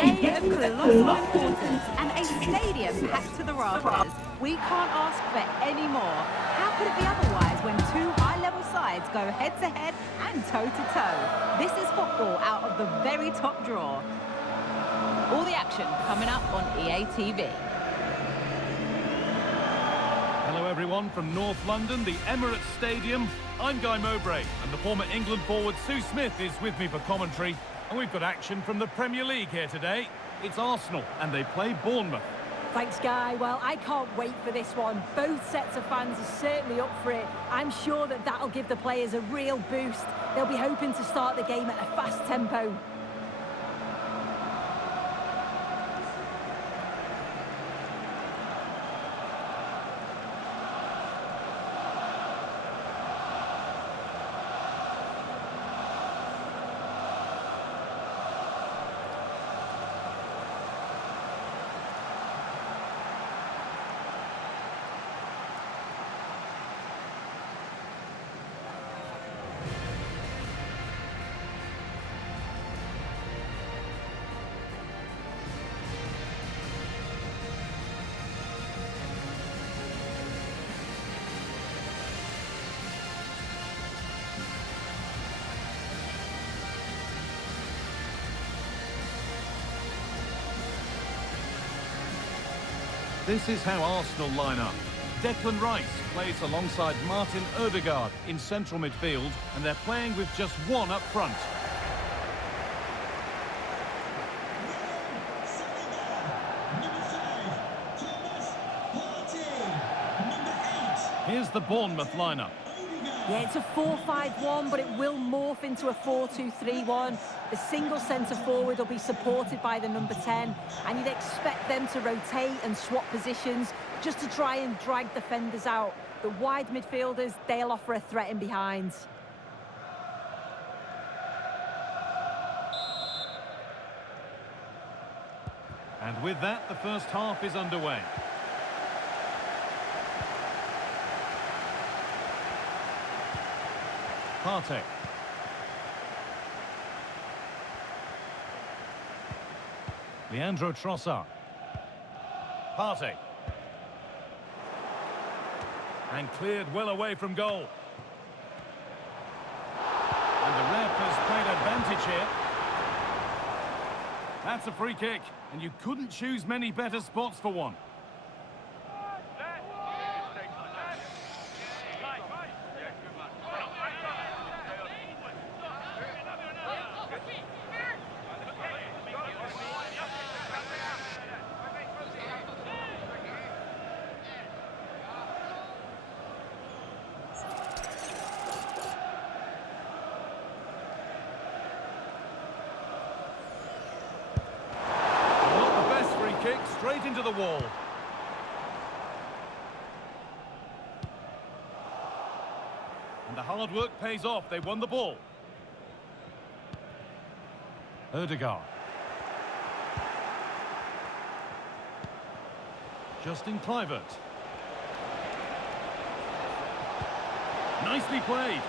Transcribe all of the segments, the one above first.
game of colossal importance and a stadium packed to the rafters. We can't ask for any more. How could it be otherwise when two high-level sides go head-to-head and toe-to-toe? This is football out of the very top drawer. All the action coming up on EA TV. Hello everyone from North London, the Emirates Stadium. I'm Guy Mowbray, and the former England forward Sue Smith is with me for commentary. And we've got action from the Premier League here today. It's Arsenal, and they play Bournemouth. Thanks, Guy. Well, I can't wait for this one. Both sets of fans are certainly up for it. I'm sure that that'll give the players a real boost. They'll be hoping to start the game at a fast tempo. This is how Arsenal line up. Declan Rice plays alongside Martin Ødegaard in central midfield, and they're playing with just one up front. Here's the Bournemouth lineup. Yeah, it's a 4-5-1, but it will morph into a 4-2-3-1. The single centre-forward will be supported by the number 10, and you'd expect them to rotate and swap positions just to try and drag defenders out. The wide midfielders, they'll offer a threat in behind. And with that, the first half is underway. Partey. Leandro Trossard. Partey. And cleared well away from goal. And the ref has played advantage here. That's a free kick, and you couldn't choose many better spots for one. Kick straight into the wall. And the hard work pays off. They won the ball. Ødegaard. Justin Kluivert. Nicely played.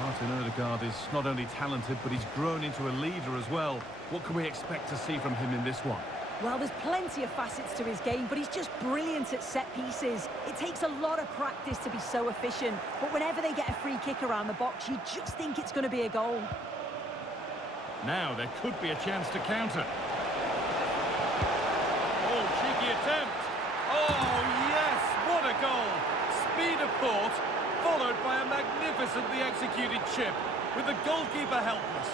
Martin Ødegaard is not only talented, but he's grown into a leader as well. What can we expect to see from him in this one? Well, there's plenty of facets to his game, but he's just brilliant at set pieces. It takes a lot of practice to be so efficient, but whenever they get a free kick around the box, you just think it's going to be a goal. Now there could be a chance to counter. Oh, cheeky attempt. Oh, yes, what a goal. Speed of thought, followed by a magnificently executed chip, with the goalkeeper helpless.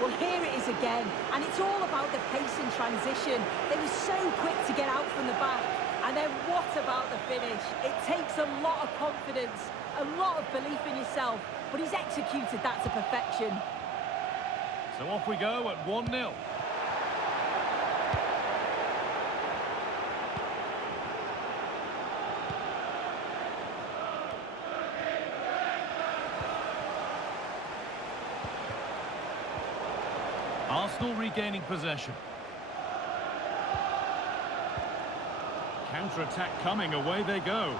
Well, here it is again, and it's all about the pace and transition. They were so quick to get out from the back, and then what about the finish? It takes a lot of confidence, a lot of belief in yourself, but he's executed that to perfection. So off we go at 1-0. Arsenal regaining possession. counter-attack coming, away they go.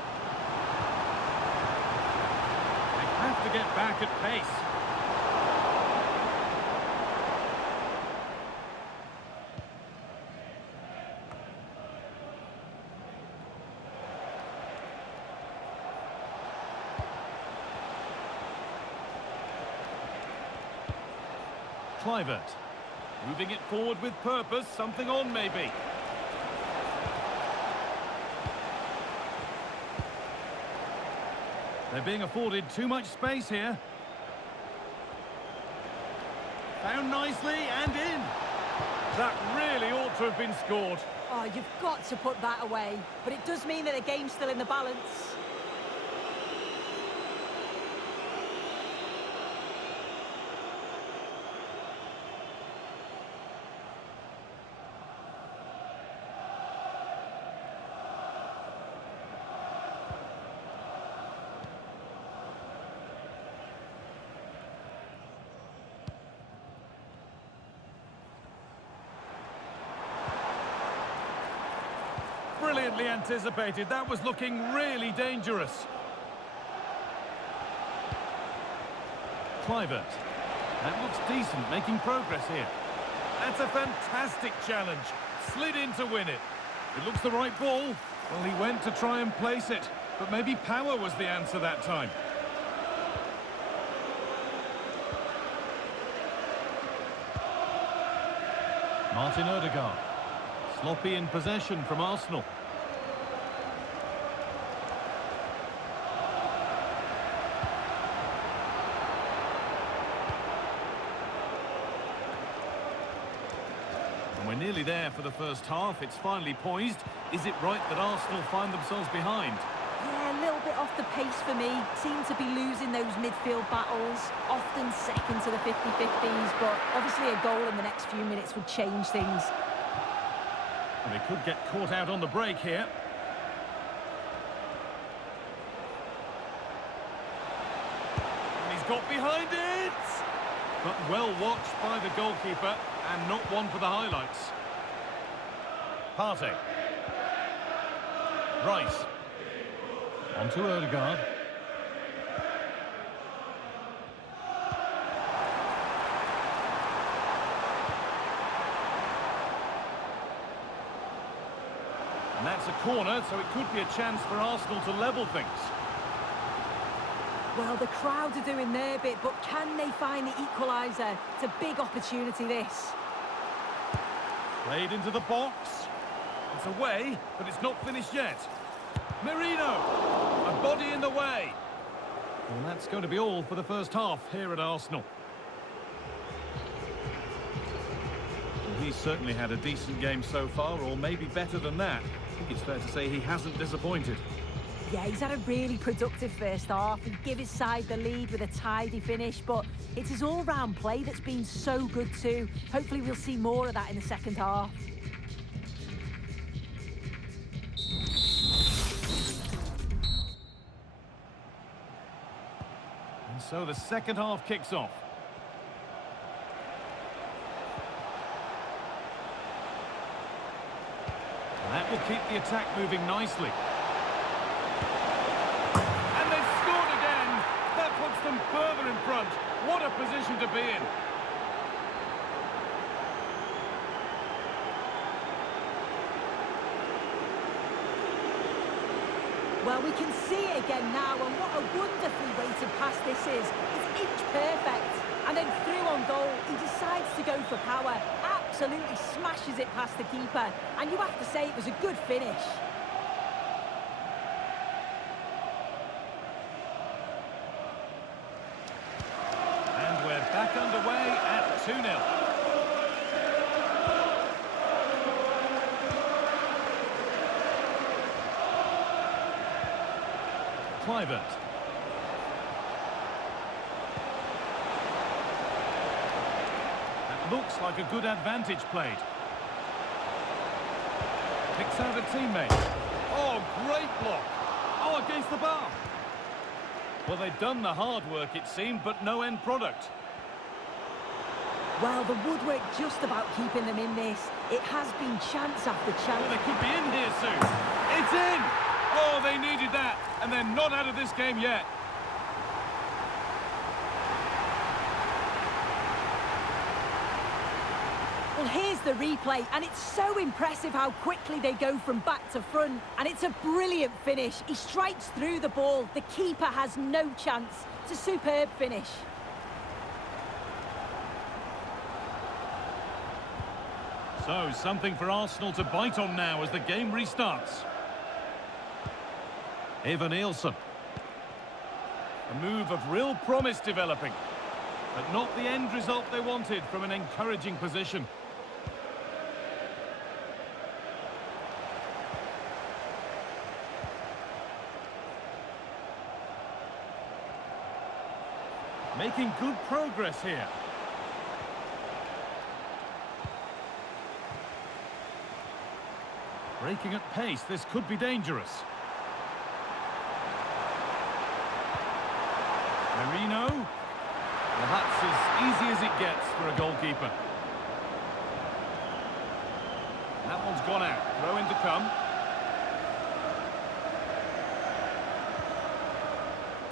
They have to get back at pace. Clivert, moving it forward with purpose, something on maybe. They're being afforded too much space here. Found nicely and in. That really ought to have been scored. Oh, you've got to put that away. But it does mean that the game's still in the balance. Brilliantly anticipated. That was looking really dangerous. Clivert. That looks decent, making progress here. That's a fantastic challenge. Slid in to win it. It looks the right ball. Well, he went to try and place it, but maybe power was the answer that time. Martin Odegaard. Sloppy in possession from Arsenal. And we're nearly there for the first half. It's finally poised. Is it right that Arsenal find themselves behind? Yeah, a little bit off the pace for me. Seem to be losing those midfield battles. Often second to the 50-50s, but obviously a goal in the next few minutes would change things. And they could get caught out on the break here. And he's got behind it! But well watched by the goalkeeper, and not one for the highlights. Partey. Rice. On to Odegaard. And that's a corner, so it could be a chance for Arsenal to level things. Well, the crowd are doing their bit, but can they find the equaliser? It's a big opportunity, this. Played into the box. It's away, but it's not finished yet. Merino! A body in the way. Well, that's going to be all for the first half here at Arsenal. Well, he's certainly had a decent game so far, or maybe better than that. I think it's fair to say he hasn't disappointed. Yeah, he's had a really productive first half. He gave his side the lead with a tidy finish, but it's his all-round play that's been so good too. Hopefully we'll see more of that in the second half. And so the second half kicks off. And that will keep the attack moving nicely. And they've scored again. That puts them further in front. What a position to be in. Well, we can see it again now, and what a wonderfully weighted pass this is. It's inch perfect. And then through on goal, he decides to go for power. Absolutely smashes it past the keeper. And you have to say it was a good finish. And we're back underway at 2-0. Clivert. That looks like a good advantage played. Picks out a teammate. Oh, great block. Oh, against the bar. Well, they've done the hard work, it seemed, but no end product. Well, the woodwork just about keeping them in this. It has been chance after chance. Well, they could be in here soon. It's in! Oh, they needed that, and they're not out of this game yet. Well, here's the replay, and it's so impressive how quickly they go from back to front. And it's a brilliant finish. He strikes through the ball. The keeper has no chance. It's a superb finish. So, something for Arsenal to bite on now as the game restarts. Evan-Nielsen. A move of real promise developing, but not the end result they wanted from an encouraging position. Making good progress here. Breaking at pace, this could be dangerous. Marino. Well, that's as easy as it gets for a goalkeeper. That one's gone out. Throw in to come.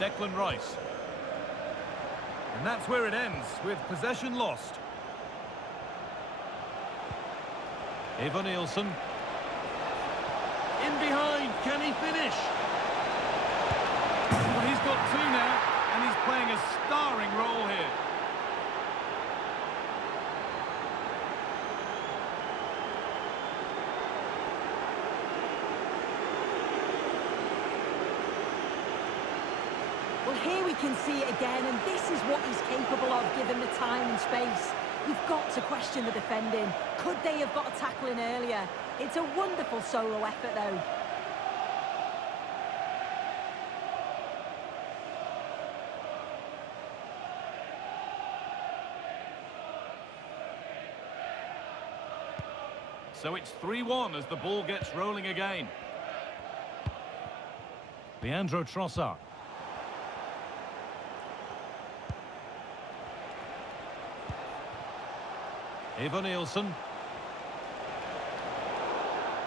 Declan Rice. And that's where it ends, with possession lost. Evan-Nielsen. In behind, can he finish? Well, he's got two now, and he's playing a starring role here. Well, here we can see it again, and this is what he's capable of given the time and space. You've got to question the defending. Could they have got a tackle in earlier? It's a wonderful solo effort, though. So it's 3-1 as the ball gets rolling again. Leandro Trossard. Evan-Nielsen.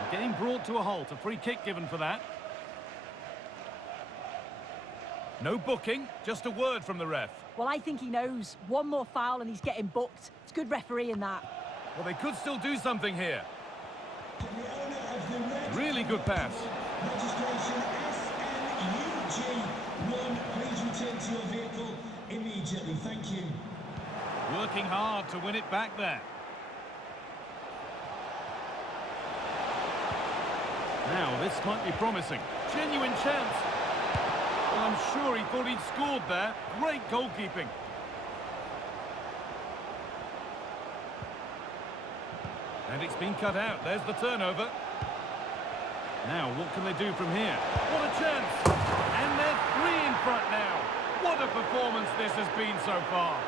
The game brought to a halt. A free kick given for that. No booking, just a word from the ref. Well, I think he knows. One more foul and he's getting booked. It's good refereeing that. Well, they could still do something here. Really good pass. Registration SNUG1. Please return to your vehicle immediately. Thank you. Working hard to win it back there. Now, this might be promising. Genuine chance. Well, I'm sure he thought he'd scored there. Great goalkeeping. And it's been cut out. There's the turnover. Now, what can they do from here? What a chance! And they're three in front now. What a performance this has been so far.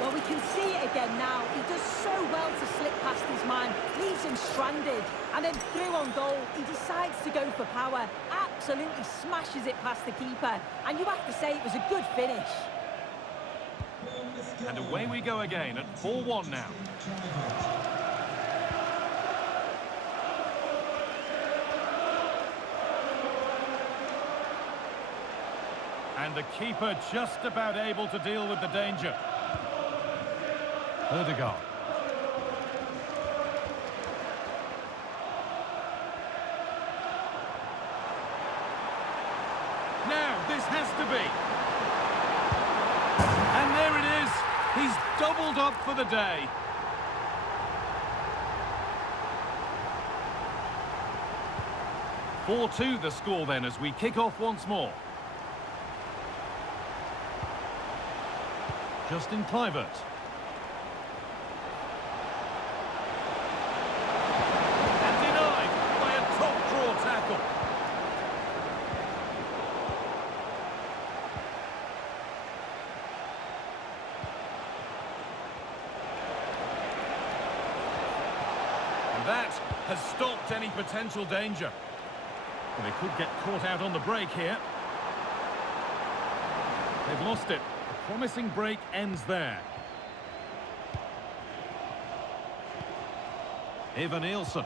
Well, we can see it again now. He does so well to slip past his man, leaves him stranded, and then through on goal, he decides to go for power, absolutely smashes it past the keeper, and you have to say it was a good finish. And away we go again at 4-1 now. And the keeper just about able to deal with the danger. Odegaard. Now, this has to be. And there it is. He's doubled up for the day. "4-2 the score then as we kick off once more. Justin Kluivert. Tackle. And That has stopped any potential danger. Well, they could get caught out on the break here. They've lost it. A promising break ends there. Ivan Nielsen.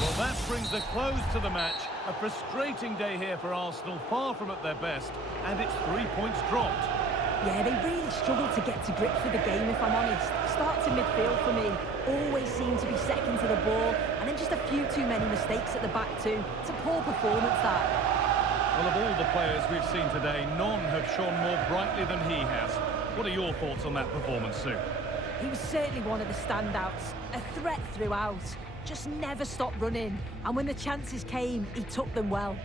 Well, that brings a close to the match. A frustrating day here for Arsenal, far from at their best, and it's 3 points dropped. Yeah, they really struggled to get to grips with the game, if I'm honest. Start to midfield for me, always seem to be second to the ball, and then just a few too many mistakes at the back too. It's a poor performance, that. Well, of all the players we've seen today, none have shone more brightly than he has. What are your thoughts on that performance, Sue? He was certainly one of the standouts, a threat throughout, just never stopped running, and when the chances came, he took them well.